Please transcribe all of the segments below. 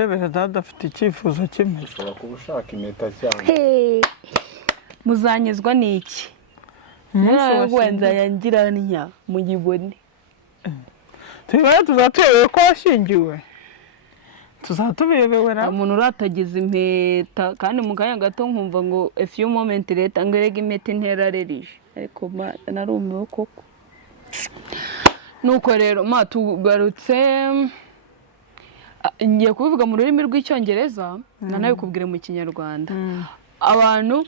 Rebera dada afite icyifuzo kimwe. ushobora kuba ushaka impeta cyane. Muzanyezwa n'iki? Wenda yangiranya muyibone. Tubaye tuzatuyobewe ko washyingiwe. Tuzatubiyobewe na umuntu uratagize impeta kandi mu kanya gato nkumva ngo a few moment leta ngerega impeta intera rerije. Ariko narumiwe koko. Nuko rero tugarutse ngiye kubivuga mu rurimi rw'icyongereza nanabikubwire mu kinyarwanda. Abantu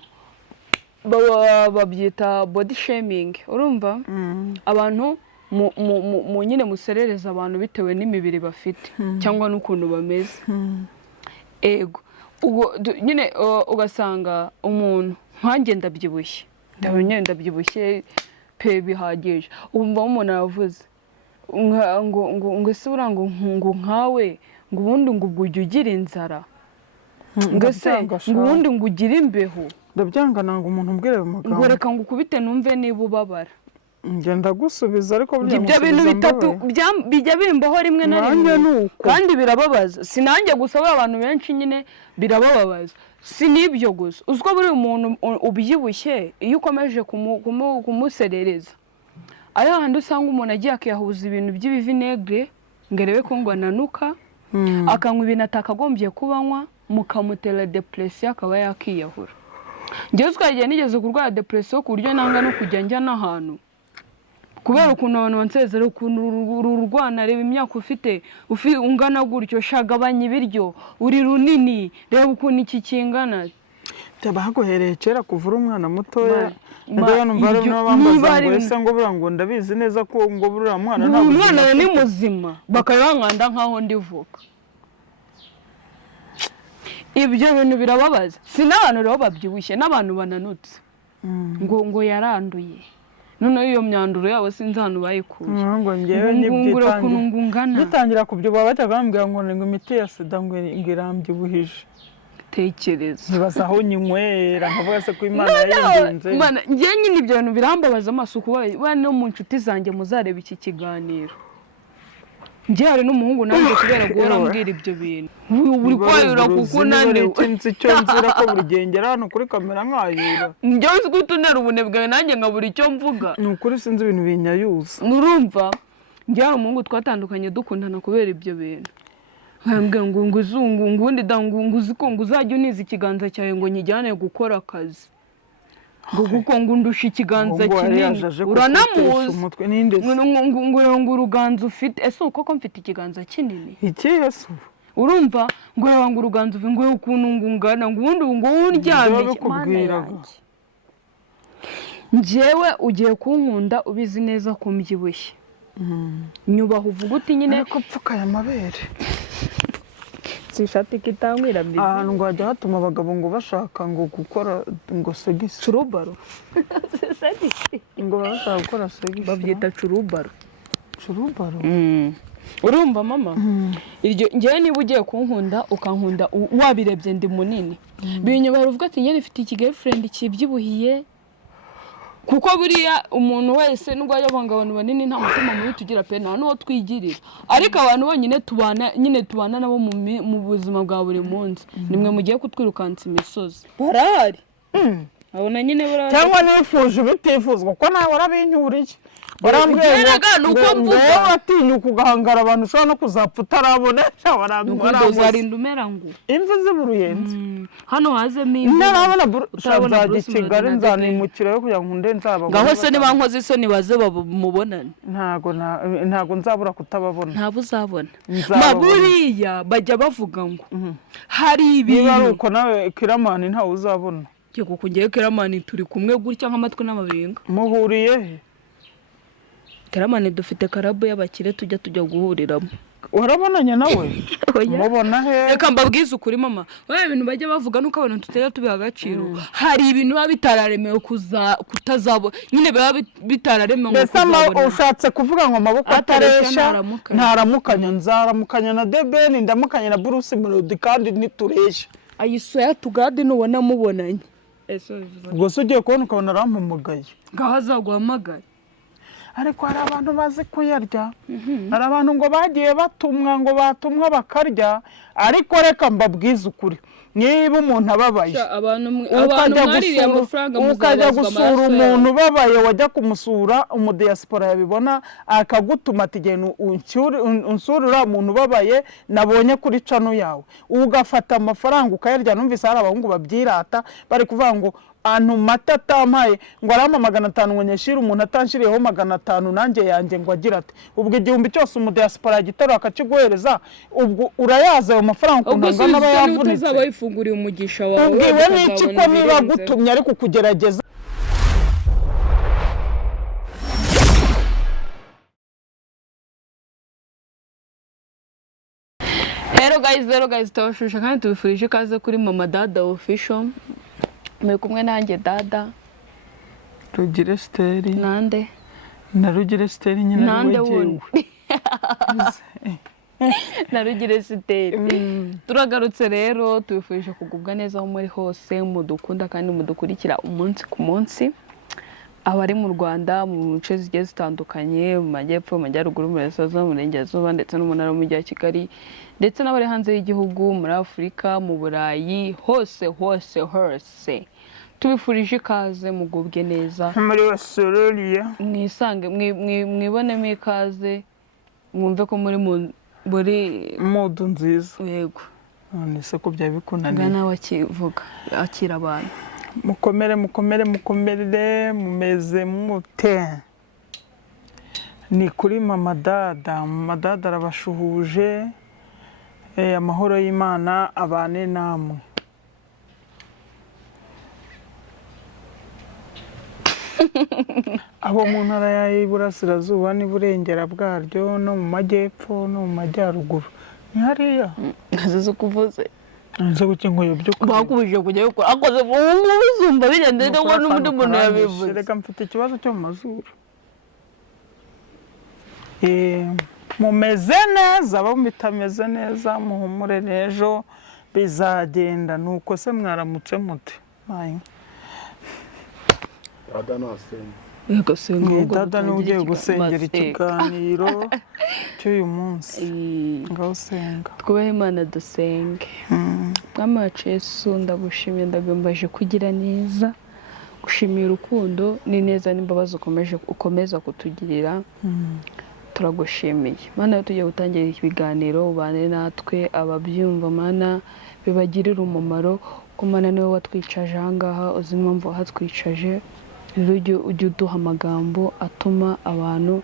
babyita body shaming, urumva? Abantu mu nyine muserereza abantu bitewe n'imibiri bafite cyangwa n'ukuntu bameze. Ego ubwo nyine ugasanga umuntu nkanjye ndabyibushye, ndabyibushye pe bihagije. Umva umuntu aravuze ngo se urango ngo nkawe ngo ubundi ngo ujye ugira inzara, ngo se ngo ubundi ngo ugire imbeho. Ndabyanga nanga umuntu umbwire amagambo. Ngo reka ngo ukubite numve niba ubabara. Ngenda gusubiza ariko ibyo bintu bitatu bijya bimbaho rimwe na rimwe kandi birababaza. Sinanjye gusaba abantu benshi nyine birababaza. Si nibyo gusa, uzwo buri umuntu ubyibushye iyo ukomeje kumuserereza ari handi usanga umuntu agiye akiyahuza ibintu by'ibivinegre ngerewe ko ngo ananuka akanywa ibintu atakagombye kubanywa mukamutera depression akaba yakiyahura. Njyewe twagiye nigeze kurwara depression ku buryo nanga no kujya njya n'ahantu kubera ukuntu abantu bansezera ukuntu ururwana reba imyaka ufite ungana gutyo shagabanya ibiryo uri runini reba ukuntu iki kingana. Baguhereye kera kuvura umwana mutoya ndabona numva n'abambaza ngo ese ngo bura ngo ndabizi neza ko ngo bura mwana ntabwo umwana ni muzima bakayankanda nkaho ndivuka. Ibyo bintu birababaza. Si n'abantu rero babyibushye n'abantu bananutse ngo yaranduye. None iyo myanduro yabo sinzi hano bayikuye. Ngo ngewe nitangira kubyibuha batagambira ngo ngo imiti ya sida ngo irambyibuhije. Tekereza nibaza aho nyinywera nkavuga se ko Imana yayindinze. Ngiye nyine ibyo bintu birambabaza amaso kuba no mu nshuti zanjye muzareba iki kiganiro. Ngiye hari n'umuhungu nanjye kubera guhora mbwira ibyo bintu uri kwayura kuko nanjye icyo nzira ko burugengera hano kuri kamera nkayura. Njye uzi gutunera ubunebwe nanjye nkabura icyo mvuga. Ni ukuri sinzi ibintu binyayuza. Nurumva ngiye hari umuhungu twatandukanye dukundana kubera ibyo bintu. Nkambwe ngo uzungu ngundi dangunguzi ko nguzajya uniza ikiganza cyawe ngo nyijyane gukora akazi. Ngo kuko ngundusha ikiganza kinini uranamuzi ngo uruganza ufite ese uko ko mfite ikiganza kinini iki ese urumva ngo yanga uruganza uve ngo ukuntu ngungana ngo ubundi ngo uryamye. Njyewe ugiye kunkunda ubizi neza ko mbyibushye nyubaho uvuga uti nyine ko pfuka amabere sishati kitangwira mbi ahantu ngo hajya hatuma abagabo ngo bashaka ngo gukora ngo segisi curubaro ngo bashaka gukora segisi babyita curubaro. Urumva mama iryo ngewe niba ugiye kunkunda ukankunda wabirebye ndi munini binyobera uvuga ati njye nifite iki girlfriend kibyibuhiye kuko buriya umuntu wese nubwo yabanga abantu banini nta mutima mubi tugira pe nta n'uwo twigirira ariko abantu bonyine tubana nabo mu buzima bwa buri munsi nimwe mugiye kutwirukansa imisozi barahari abona nyine barahari cyangwa nifuje bitifuzwa ko nawe warabinyuriye barambwiye nuko mvuga atinyuka ugahangara abantu ushobora no kuzapfa utarabona warinda umera ngo imvu z'uruyenzi hano hazemo imvu ntarabona nzajya i Kigali nzanimukira yo kugira ngo nkunde nzababona. Ngaho se niba nkoze isoni baze babumubonane ntago nzabura kutababona. Ntabwo uzabona buriya bajya bavuga ngo hari ibintu niba ari uko nawe Kiramani ntawe uzabona. Kuko ngiye Kiramani turi kumwe gutya nk'amatwi n'amabinga muhuriye he? Kiramani dufite karabu y'abakire tujya guhuriramo. Warabonanye nawe? Mubona he? Reka mbabwize ukuri mama wewe ibintu bajya bavuga nuko abantu tutera tubiha agaciro hari ibintu biba bitararemewe kutazabo nyine biba bitararemewe ngo kuzabona. Ushatse kuvuga ngo amaboko ataresha ntaramukanya nzaramukanya na Debeni ndamukanya na Bruce Melody kandi nituresha ayiswaya tugade nubona mubonanye. Ubwo se ugiye kubona ukabona arampamagaye ngaho azaguhamagaye ariko hari abantu bazi kuyarya, hari abantu ngo bagiye batumwa ngo batumwa bakarya, ariko reka mbabwize ukuri, niba umuntu ababaye ukajya gusura umuntu ubabaye, wajya kumusura umudiyasipora yabibona akagutuma ati genda unsurira umuntu ubabaye nabonye kuri cano yawe, ugafata amafaranga ukayarya. Numvise hari abahungu babyirata bari kuvuga ngo antu mata atampaye ngo arama 500 ngo nyeshira umuntu atanshiriyeho 500 nanjye yanjye ngo agira ati ubwo igihumbi cyose umudiyasipora yagitaro akakiguhereza, ubwo urayaza ayo mafaranga ukuntu ngana bayavunitse. Uzaba yifunguriye umugisha wawe. Ubwiwe n'iki ko niba gutumye ariko kugerageza. Hello guys, tubashusha kandi tubifurije ikaze kuri Mama Dada Official. Muri kumwe nanjye Dada Rugire Steri. Nande? Na Rugire Steri nyine nande wundi. Na Rugire Steri. Turagarutse rero tubifurije kugubwa neza aho muri hose, mudukunda kandi mudukurikira umunsi ku munsi. Abari mu Rwanda mu bice zigiye zitandukanye, mu majyepfo, mu majyaruguru, mu burasirazuba, mu burengerazuba ndetse no mu ntara y'umujyi wa Kigali, ndetse n'abari hanze y'igihugu, muri Afurika, mu Burayi, hose tubifurije ikaze, mugubwe neza muri Australia, mwisange mwibonemo ikaze, mwumve ko muri modu nziza. Yego, none se ko bya bikunaniye ngana wakivuga akira abantu. Mukomere mumeze mute. Ni kuri Mama Dada. Mama Dada arabashuhuje, amahoro y'Imana abane namwe. Abo mu ntara y'Iburasirazuba n'Iburengera bwaryo no mu majyepfo no mu majyaruguru ni hariya Nazo kuvuze nze gukingoyo byo bakubije kujya gukora akoze ubuzumba bigende no n'undi muntu yabivuze. Reka mfite ikibazo cyo mu mazuru. Mumeze neza, abo mitameze neza, muhumure n'ejo bizagenda. Nuko se mwaramutse mute? Dada nasenga. Yego senga. Dada ni ugiye gusengera ikiganiro cy'uyu munsi. Ngaho senga. Twubahe Imana dusenge. Mwami wacu Yesu, ndagushimiye ndagombaje kugira neza, gushimira urukundo n'ineza n'imbabazi ukomeza kutugirira. Turagushimiye Mana yo tugiye gutangira ibiganiro, ubane natwe ababyumva Mana bibagirira umumaro, ko Mana niwe watwicaje ahangaha, uzi impamvu hatwicaje. Rero ujye uduha amagambo atuma abantu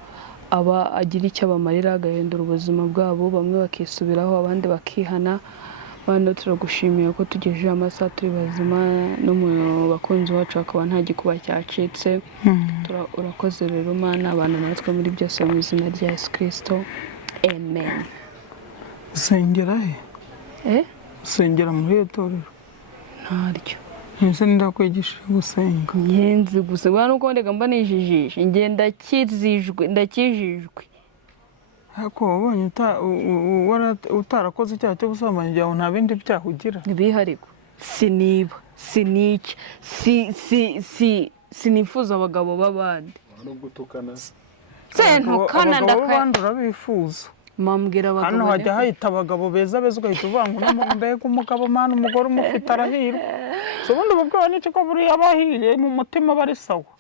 agira icyo bamarira, agahindura ubuzima bwabo, bamwe bakisubiraho abandi bakihana. Mana turagushimiye ko tugejeje amasaha turi bazima, no mu bakunzi bacu akaba nta gikuba cyacitse. Urakoze rero Mana, abana natwe muri byose mu izina rya Yesu Kristo, amen. Usengera he? Usengera muri itorero? Ntaryo. Ese ndakwigisha gusenga. Nyenzi gusa bwana uko ndega mba nijijishe, ngenda ndakijijwe. Ariko wabonye utarakoze icyaha cyo gusambanya byawe nta bindi byaha ugira? Bihariko siniba sinica sinifuza abagabo b'abandi. No gutukana. Sentukana ndabandi urabifuza. Mambwira abagabo. Hano hajya hahita abagabo beza ugahita uvuga ngo mbega umugabo Mana umugore umufite arahirwa. So ubundi ubwo n'icyo ko buriya abahiriye mu mutima bari sawa.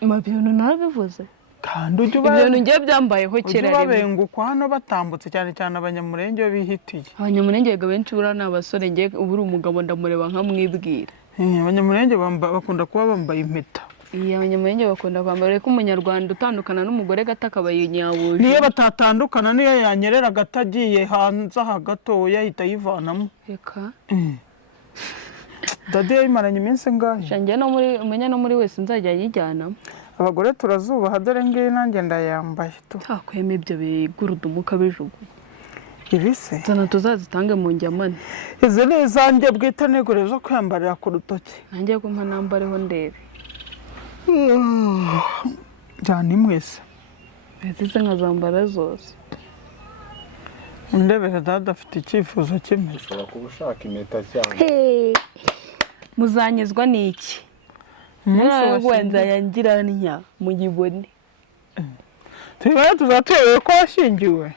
Mabintu narabivuze. Kandi ujye ibintu ngiye byambayeho kera rero. Babenguka hano batambutse cyane abanyamurenge bihitiye. Abanyamurenge benshi bura n'abasore ngiye uburi umugabo ndamureba nkamwibwira. Abanyamurenge bakunda kuba bambaye impeta. Abanyamurenge bakunda kwambara ko umunyarwanda utandukana n'umugore gato akabayinyabuje. Niyo batatandukana niyo yanyerera gatagiye hanze aha gato yahita yivanamo. Reka. Dade yayimaranye iminsi ngahe? Shangiye no muri wese nzajya yijyana. Abagore turazubaha dore ngiye nanjye ndayambaye tu. Takweme ibyo bigurudumuka bijugu. Ibise? Zana tuzazitange mu njyamane. Izi ni izanjye bwite negure zo kwambarira ku rutoki. Nanjye ko mpa nambareho ndebe. Jani mwese. Zize nkazambara zose. Ndebere Dada afite icyifuzo kimwe. Ushobora kuba ushaka impeta cyane. Muzanyezwa n'iki? Narawenza yangira nya mugibone. tuzatuyobewe ko washyingiwe,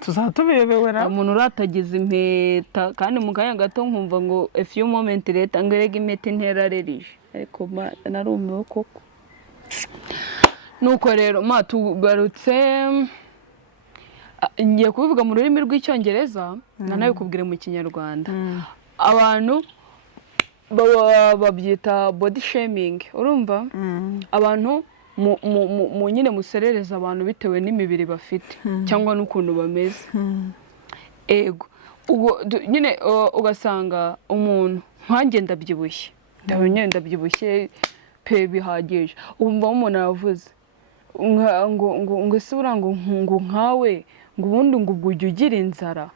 tuzatubiyobewe na umuntu uratagize impeta kandi mu kanya gato nkumva ngo a few moment leta ngo erega impeta intera rerije, ariko narumiwe koko. Nuko rero tugarutse, ngiye kubivuga mu rurimi rw'icyongereza nanabikubwire mu kinyarwanda. Abantu babyita body shaming, urumva? Abantu nyine muserereza abantu bitewe n'imibiri bafite cyangwa n'ukuntu bameze. Ego nyine ugasanga umuntu nkanjye ndabyibushye, ndabyibushye pe bihagije, umva umuntu aravuze ngo ese uriya ngo nkawe ngo ubundi ngo ubwo ujya ugira inzara,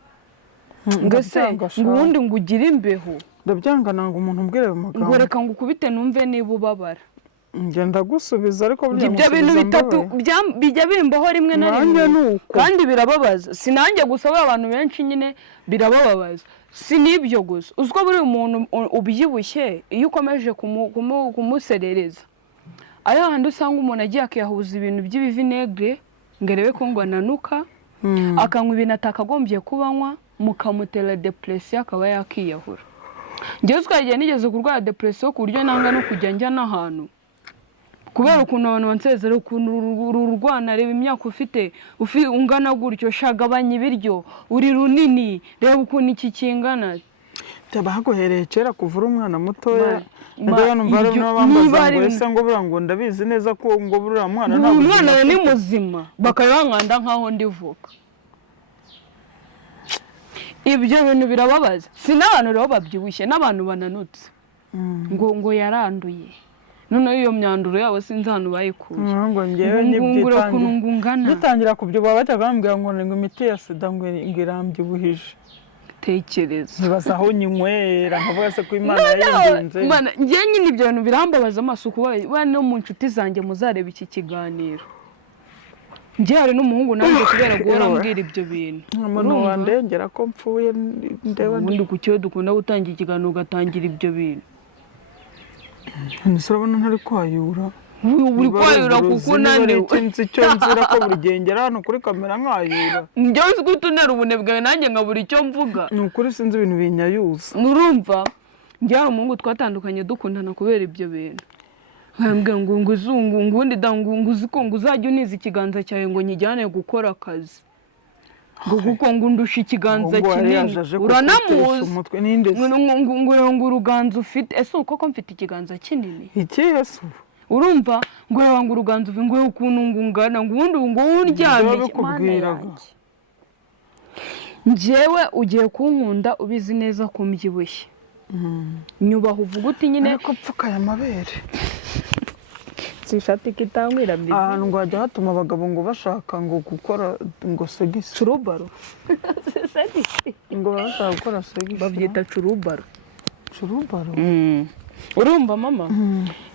ngo se ngo ubundi ngo ugire imbeho. Ndabyanga nanga umuntu umbwira ayo magambo, ngo reka ngo ukubite numve niba ubabara. Ngenda gusubiza ariko ibyo bintu bitatu bijya bimbaho rimwe na rimwe kandi birababaza. Sinanjye gusaba abantu benshi nyine birababaza, si n'ibyo gusa. Uzwo buri umuntu ubyibushye iyo ukomeje kumuserereza ari handi usanga umuntu agiye akiyahuza ibintu by'ibivinegre ngo arebe ko ngo ananuka, akanywa ibintu atakagombye kubanywa, mukamutera depression akaba yakiyahura. Njyewe twagiye nigeze kurwara depression ku buryo nanga no kujya njya n'ahantu kubera ukuntu abantu bansezera, ukuntu ururwana, reba imyaka ufite ungana gutyo, shagabanya ibiryo, uri runini, reba ukuntu iki kingana. Baguhereye kera kuvura umwana mutoya, ndabona numva ari n'abambaza ngo ese ngo bura ngo ndabizi neza ko ngo bura mwana ntabwo umwana ni muzima, bakayankanda nkaho ndivuka. Ibyo bintu birababaza. Si n'abantu rero babyibushye, n'abantu bananutse ngo yaranduye. None iyo myanduro yabo sinzi hano bayikuye. Ngo ngewe nibyitangira kubyibuha bajyaga bambwira ngo ngo imiti ya sida ngo irambyibuhije. Tekereza nibaza aho nyinywera nkavuga se ko Imana yayindinze. Ngewe nyine ibyo bintu birambabaza amaso kuba no mu nshuti zanjye muzareba iki kiganiro. Ngewe hari n'umuhungu nanjye kubera guhora ambwira ibyo bintu. Umuntu wandengera ko mpfuye ndeba ubundi ku cyo dukunda gutangira ikiganiro ugatangira ibyo bintu. Nsurabona ntari kwayura. Uri kwayura kuko unaniwe. Nzi icyo nzira ko buri gengera hano kuri kamera nkayura. Njyewe uzi ko utunera ubunebwe nanjye nkabura icyo mvuga. Ni ukuri sinzi ibintu binyayuza. Nurumva njyewe hari umuhungu twatandukanye dukundana kubera ibyo bintu. Nkambwira ngo uzungu ngundi ngo uzi ko ngo uzajya uniza ikiganza cyawe ngo nyijyane gukora akazi. Kuko ngo ndusha ikiganza kinini uranamuzi ngo uruganza ufite. Ese uko ko mfite ikiganza kinini ikihe se urumva ngo ngo uruganza uve ngo ukuntu ngungana ngo ubundi ngo undyamye. Njyewe ugiye kunkunda ubizi neza ko mbyibushye, nyubaha uvuga uti nyine ariko pfuka aya mabere sishati kitangwira bibi. Ahantu ngo hajya hatuma abagabo ngo bashaka ngo gukora ngo segisi churubaro ngo bashaka gukora segisi babyita churubaro. Urumva mama,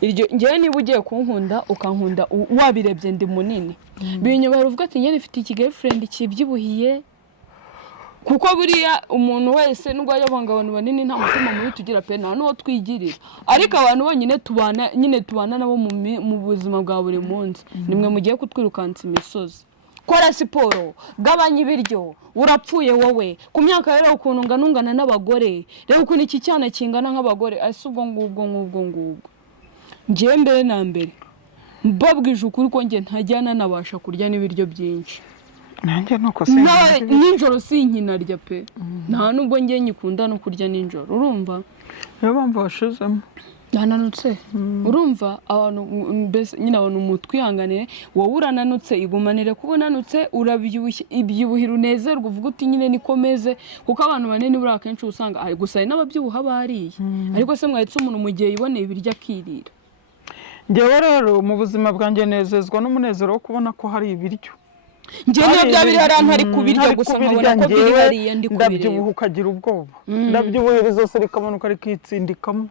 iryo ngewe niba ugiye kunkunda ukankunda wabirebye ndi munini, binyobara uvuga ati njye nifite iki girlfriend kibyibuhiye. Kuko buriya umuntu wese nubwo yabanga abantu banini nta mutima mubi tugira pe nta n'uwo twigirira, ariko abantu bonyine tubana nabo mu buzima bwa buri munsi. Nimwe mugiye kutwirukansa imisozi. Kora siporo, gabanya ibiryo, urapfuye wowe. Ku myaka rero ukuntu ungana n'abagore, rero ukuntu iki cyana kingana nk'abagore, ase ubwo ngubwo. Ngiye mbere na mbere mbabwije ukuri ko nge ntajyana nabasha kurya n'ibiryo byinshi. Nanjye nuko ninjoro sinkinarya pe, nta nubwo ngiye nyikunda no kurya ninjoro. Urumva niyo mpamvu washizemo nananutse. Urumva abantu mbese nyine abantu mutwihanganire, wowe urananutse igumanire kuko nanutse urabyibushye ibyibuhira unezerwa uvuga uti nyine nikomeze. Kuko abantu banini buri akenshi usanga ari gusa n'ababyibuha bariye, ariko se mwahitse umuntu mu gihe yiboneye ibiryo akirira. Njyewe rero mu buzima bwanjye nezezwa n'umunezero wo kubona ko hari ibiryo. Njye niyo byabiri hari ntari kubirya gusa nkabona ko biri hariya ndi kubireba. Ndabyibuha ukagira ubwoba, ndabyibuhira zose rikamanuka rikitsindikamo.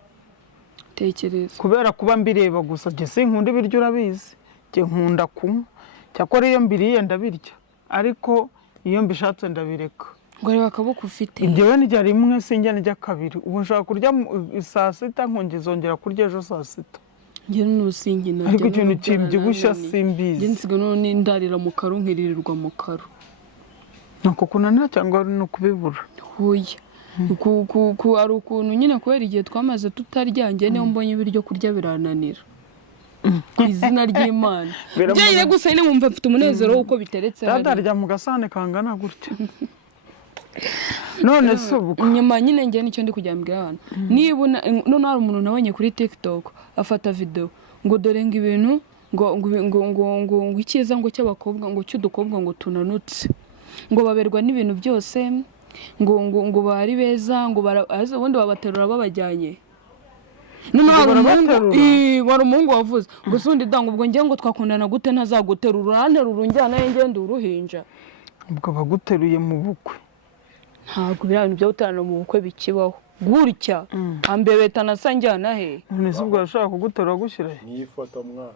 Tekereza kubera kuba mbireba gusa, njye sinkunda ibiryo urabizi, njye nkunda kunywa. Cyakora iyo mbiriye ndabirya, ariko iyo mbishatse ndabireka. ngo reba akaboko ufite. Njyewe nirya rimwe sinjya nirya kabiri. Ubu nshaka kurya saa sita nkongezongera kurya ejo saa sita. njye n'urusingi ariko ikintu kibyibushya simbizi njye nsiga none ndarira mu karo nkiririrwa mu karo nuko kunanira cyangwa ni ukubibura huye ari ukuntu nyine kubera igihe twamaze tutarya njye niyo mbonye ibiryo kurya birananira ku izina ry'Imana njye gusa nyine nkumva mfite umunezero w'uko biteretse ndadarya mu gasahane kangana gutya none se ubwo nyuma nyine njye nicyo ndi kujya mbwira abantu niba none hari umuntu nabonye kuri TikTok afata video ngo dore ngo ibintu ngo icyiza ngo cy'abakobwa ngo cy'udukobwa ngo tunanutse ngo baberwa n'ibintu byose ngo bari beza ngo ubundi babaterura babajyanye none wari umuhungu wavuze gusa undi danga ubwo njye ngo twakundana gute ntazaguterura uranterura unjyana ngende uruhinja ubwo baguteruye mu bukwe ntabwo biriya bintu byo guterana mu bukwe bikibaho gutya ambebeta nasanjyana he none se ubwo yashaka kuguterura gushyira he niyifata mwana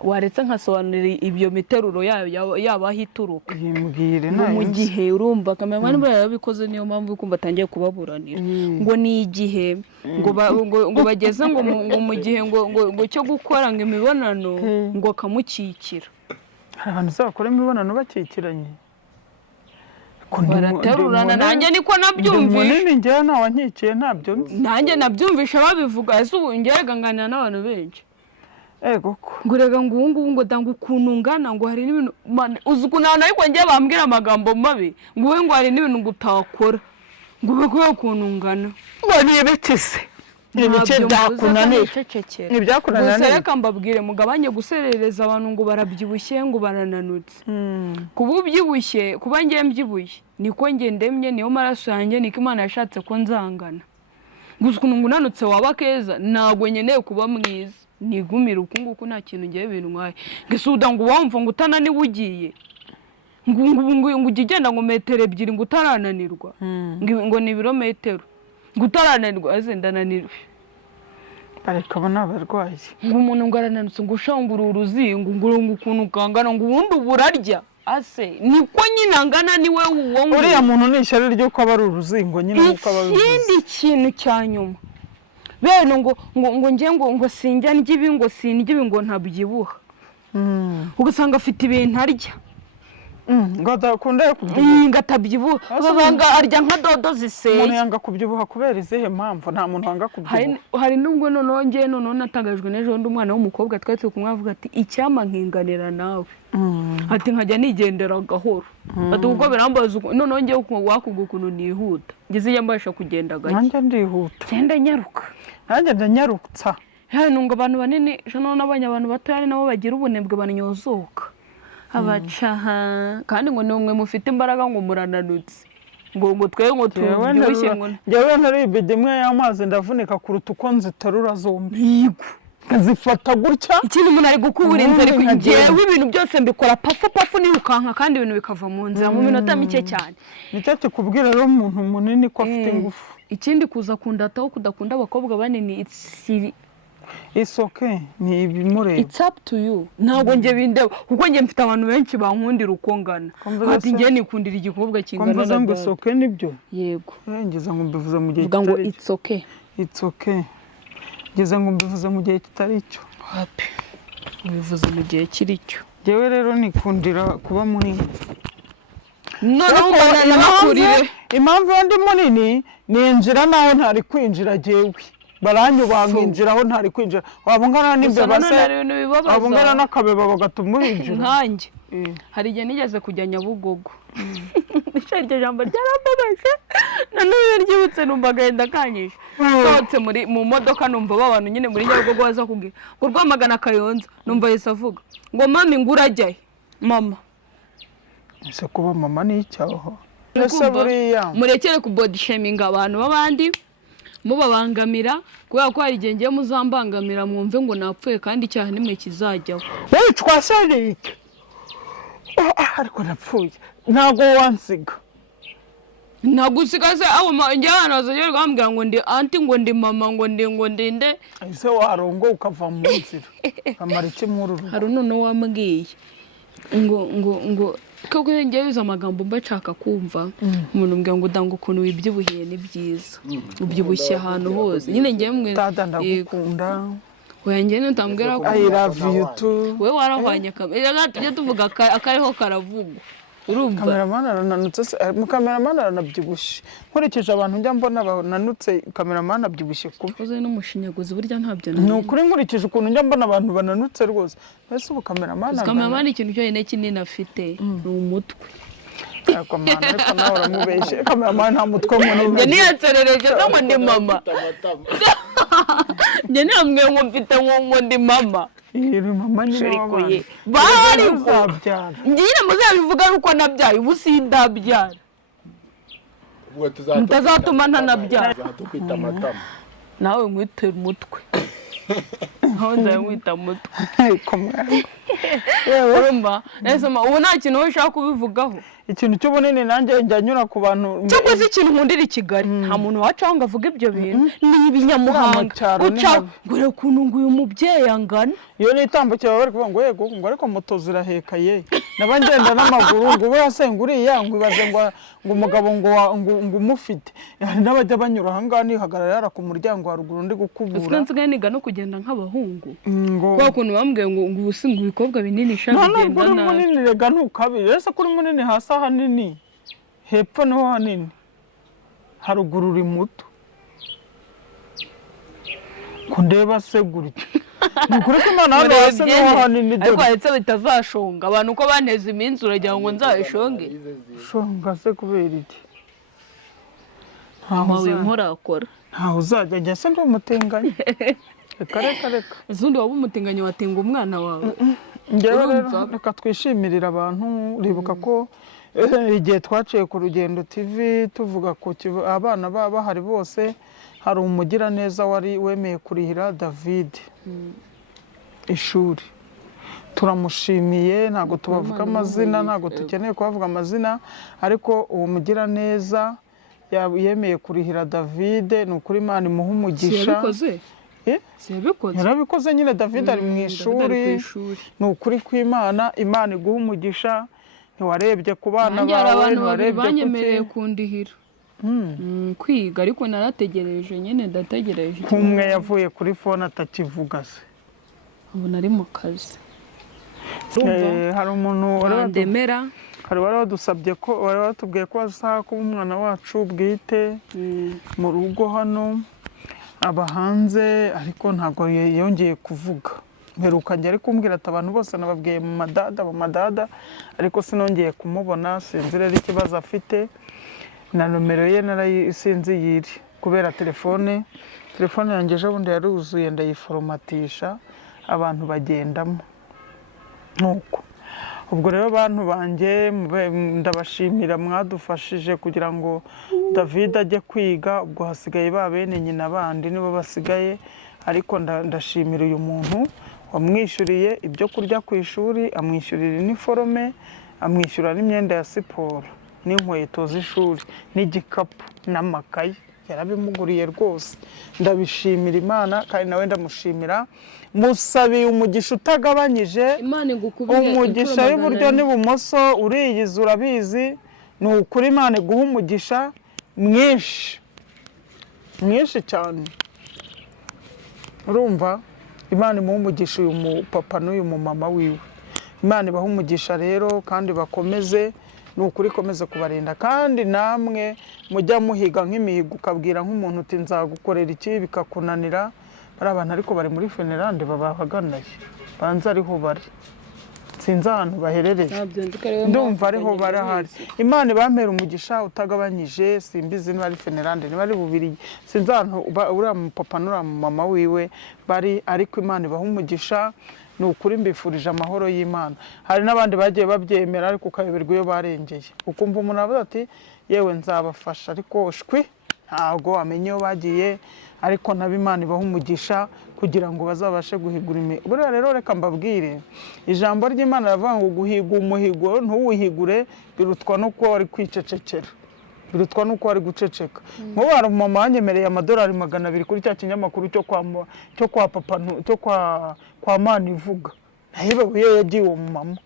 waretse nkasobanurira ibyo miteruro yaba aho ituruka yimbwire mu gihe urumva kamera niba yarabikoze niyo mpamvu ukumva atangiye kubaburanira ngo ni igihe ngo bageze ngo mu gihe ngo cyo gukora ngo imibonano ngo akamukikira hari abantu uzakora imibonano bakikiranye baraterurana nanjye niko nabyumvishe munini njyewe ntawankikiye ntabyo nanjye nabyumvishe babivuga ese ubu njyewe nganira n'abantu benshi ego ko ngo rega ngo ubu ngubu ngo danga ukuntu ungana ngo hari n'ibintu uzi ukuntu abantu ariko njye bambwira amagambo mabi ngo wowe ngo hari n'ibintu ngo utakora ngo ube kubera ukuntu ungana ngo nibekese ibice byakunaniye ntibyakunaniye gusa reka mbabwire mugabanye guserereza abantu ngo barabyibushye ngo barananutse kuba ubyibushye kuba njye mbyibushye niko njye ndemye niyo maraso yanjye niko Imana yashatse ko nzangana gusa ukuntu ngunanutse waba keza ntabwo nkeneye kuba mwiza nigumira uku nguku nta kintu ngiye bintwaye ngisuda ngo wumva ngo utananiwe ugiye ngo ujye ugenda ngo metero 2 ngo utarananirwa ngo ni ibirometero ngo utarananirwa aze ndananirwe ariko abo ni abarwayi ngo umuntu ngo arananutse ngo ushangura uruzingo ngo ukuntu ukangana ngo ubundi uburarya ase niko nyine angana niwe uwo ngo uriya muntu ni ishyari ry'uko aba ari uruzingo nyine nk'uko aba bivuze ikindi kintu cya nyuma bene ngo njye ngo sinjya ndya ibi ngo sindya ibi ngo ntabyibuha ugasanga afite ibintu arya ngo adakunda kubyibuha ngo atabyibuha ugasanga arya nka dodo ziseye umuntu yanga kubyibuha kubera izihe mpamvu nta muntu wanga kubyibuha hari n'ubwo noneho njye noneho natangajwe n'ejo undi umwana w'umukobwa twari turi kumwe avuga ati icyama nkinganira nawe ati nkajya nigendera gahoro ati kuko birambaza noneho njye wakubwa ukuntu nihuta ngeze iyo mbasha kugenda gake nanjye ndihuta genda nyaruka nanjye ndanyarutsa ngo abantu banini jano n'abanya abantu batoya nabo bagira ubunebwe banyozoka abacaha kandi ngo ni umwe mufite imbaraga ngo murananutse ngo twe ngo tubyibushye ngo njyewe ntari ibidi imwe y'amazi ndavunika kuruta uko nziterura zombi yego nkazifata gutya ikindi umuntu ari gukubura inzara njyewe ibintu byose mbikora pafu nirukanka kandi ibintu bikava mu nzira mu minota mike cyane nicyo kikubwira rero umuntu munini ko afite ingufu ikindi kuza kundataho kudakunda abakobwa banini it's okay ni ibimureba it's up to you ntabwo njye bindeba kuko njye mfite abantu benshi bankundira uko ngana ati njye nikundira igikobwa kingana na ngo it's okay nibyo yego ngeze ngo mbivuze mu gihe kitari ngo it's okay ngeze ngo mbivuze mu gihe kitari cyo happy ubivuze mu gihe kiri cyo jewe rero nikundira kuba munini noneho nakurire impamvu ndi munini ninjira naho ntari kwinjira jewe baranyubanginjiraho ntari kwinjira wabungana n'imbeba se wabungana n'akabeba bagatuma uhinjira nkanjye hari igihe nigeze kujya Nyabugogo iryo jambo ryarababaje nanone ryibutse numva agenda kanyisha sohotse mu modoka numva abantu nyine muri Nyabugogo baza kubwira ngo Rwamagana Kayonza numva yese avuga ngo mami ngurajyaye mama ese kuba mama ni icyaho ese buriya murekere ku body shaming abantu babandi mubabangamira kubera ko hari igihe ngiye muzambangamira mwumve ngo napfuye kandi icyaha nimwe kizajyaho witwa Sharike ariko napfuye ntago wansiga nagusigaze aho njye hano azajya bambwira ngo ndi anti ngo ndi mama ngo ndi nde ese warongo ukava mu nzira amara iki mwururu hari none wambwiye ngo koko njye biza amagambo mbashaka kumva umuntu mbwira ngo danga ukuntu wibyibuhiye ni byiza ubyibushye ahantu hose nyine njye mwe ndagukunda oya njye ntutambwira ko I love you too. we warahwanye kamera tujye tuvuga akariho karavugwa urumva Cameraman arananutse se cameraman aranabyibushye nkurikije abantu njya mbona bananutse cameraman abyibushye kubi uze n'umushinyaguzi burya ntabyo ni ukuri nkurikije ukuntu njya mbona abantu bananutse rwose mbese ubu cameraman ikintu cyonyine kinini afite ni umutwe cameraman ariko nawe uramubeshye cameraman nta mutwe munini njye niyanserereje ngo ndi mama njye namwe ngo mfite ngo ndi mama iri mama ni sherikoye bari uzabyara njye muzabivuga uko nabyaye ubu sindabyara mutazatuma ntanabyara tukwita amatama nawe mwitera umutwe aho nzamwita umutwe ariko mwana urumva neza ubu nta kintu wowe ushaka kubivugaho ikintu cy'ubunini nanjye njya nyura ku bantu cyangwa se ikintu nkundira i Kigali nta muntu wacaho ngo avuge ibyo bintu ni ibinyamuhanga ucaho ngo reba ukuntu ngo uyu mubyeyi angana iyo nitambukira bari kuvuga ngo yego ngo ariko moto ziraheka ye naba ngenda n'amaguru ngo we yasenga uriya ngo ibaze ngo umugabo ngo umufite n'abajya banyura aha ngaha nihagarara yara ku muryango haruguru ndi gukubura ufite nsigaye niga no kugenda nk'abahungu kubera ukuntu bambwiye ngo ubusinga ibikobwa binini ishaka kugenda nabi munini rega ntukabire ese kuri munini hasi hanini hepfo niho hanini haruguru uri muto kundeba se gutya nukuri ko Imana hano hasi niho hanini ariko hetse bitazashonga abantu uko banteze iminsi uragira ngo nzabishonge shonga se kubera iki amawe nkorakora ntaho uzajya njya se ndi umutinganyi reka uzundi waba umutinganyi watinga umwana wawe njyewe rero reka twishimirira abantu uribuka ko igihe twaciye ku Rugendo TV tuvuga ko abana baba bahari bose hari umugiraneza wari wemeye kurihira David ishuri turamushimiye ntago tubavuga amazina ntago tukeneye kubavuga amazina ariko uwo mugiraneza yemeye kurihira David ni ukuri Imana imuha umugisha yarabikoze nyine David ari mu ishuri ni ukuri kw'Imana Imana iguha umugisha ntiwarebye ku bana bawe ntiwarebye banyemereye kundihira kwiga ariko narategereje nyine ndategereje kumwe yavuye kuri phone atakivuga se ubu nari mu kazi hari umuntu wandemera hari wari wadusabye ko wari watubwiye ko azashaka kuba umwana wacu bwite mu rugo hano aba hanze ariko ntabwo yongeye kuvuga mperukanye ari kumbwira ati abantu bose nababwiye mu madada ariko sinongeye kumubona sinzi rero ikibazo afite na nomero ye narayisinzi yiri kubera telefone yanjye ejo bundi yaruzuye ndayiforomatisha abantu bagendamo nuko ubwo rero abantu banjye ndabashimira mwadufashije kugira ngo David ajye kwiga ubwo hasigaye ba bene nyina bandi nibo basigaye ariko ndashimira uyu muntu wamwishyuriye ibyo kurya ku ishuri amwishyurira iniforome amwishyurira n'imyenda ya siporo n'inkweto z'ishuri n'igikapu n'amakaye yarabimuguriye rwose ndabishimira Imana kandi nawe ndamushimira musabiye umugisha utagabanyije umugisha w'iburyo n'ibumoso uriyizi urabizi ni ukuri Imana iguha umugisha mwinshi cyane urumva Imana imuha umugisha uyu mupapa n'uyu mumama wiwe Imana ibaha umugisha rero kandi bakomeze ni ukuri ikomeze kubarinda kandi namwe mujya muhiga nk'imihigo ukabwira nk'umuntu uti nzagukorera iki bikakunanira bari abantu ariko bari muri Finland babahaganaye banza ariho bari sinzi ahantu baherereye ndumva ariho barahari Imana ibampera umugisha utagabanyije simbizi niba ari Finland niba ari Bubirigi sinzi ahantu uriya mupapa n'uriya mama wiwe bari ariko Imana ibaha umugisha ni ukuri mbifurije amahoro y'Imana hari n'abandi bagiye babyemera ariko ukayoberwa iyo barengeye ukumva umuntu avuga ati yewe nzabafasha ariko shwi ntago amenye iyo bagiye ariko nabo Imana ibaha umugisha kugira ngo bazabashe guhigura buriya rero reka mbabwire ijambo ry'Imana ravuga ngo guhiga umuhigo ntuwihigure birutwa no kuba wari kwicecekera birutwa nuko wari guceceka nko bari mama wanyemereye amadolari 200 kuri cya kinyamakuru cyo kwa papa cyo kwa Mana ivuga nahibe uye yagiye uwo mama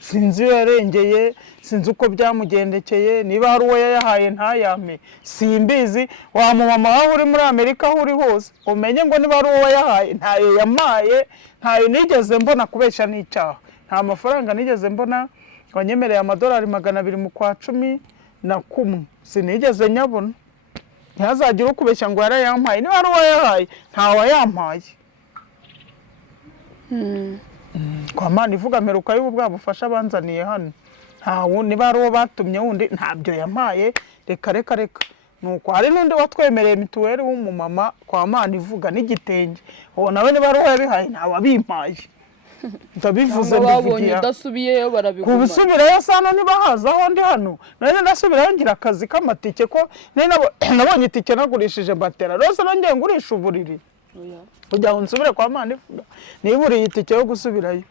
sinzi iyo yarengeye, sinzi uko byamugendekeye, niba hari uwo yayahaye ntayame simbizi. Wa mama wawe uri muri Amerika aho uri hose umenye ngo niba hari uwo yahaye ntayo yamaye, ntayo nigeze mbona, kubeshya n'icyaha. Nta mafaranga nigeze mbona wanyemereye amadolari 200 mu kwa 11 sinigeze nyabona. Ntihazagire ukubeshya ngo yarayampaye, niba hari uwo yahaye ntawayampaye. Kwa Mana ivuga mperuka y'ubu bwabufasha banzaniye hano, ntawo niba ari uwo batumye wundi ntabyo yampaye. Reka nuko hari n'undi watwemereye mituweli w'umumama kwa Mana ivuga n'igitenge, uwo nawe niba ari uwo yabihaye ntawe abimpaye. Ndabivuze babonye udasubiyeyo barabiguma. Kubisubirayo sana niba hazaho ndi hano none ndasubirayo ngira akazi k'amatike ko nabonye itike nagurishije batera rose nongeye ngurisha uburiri. Ujya unsubire kwa Mana ivuga niburiye itike yo gusubirayo.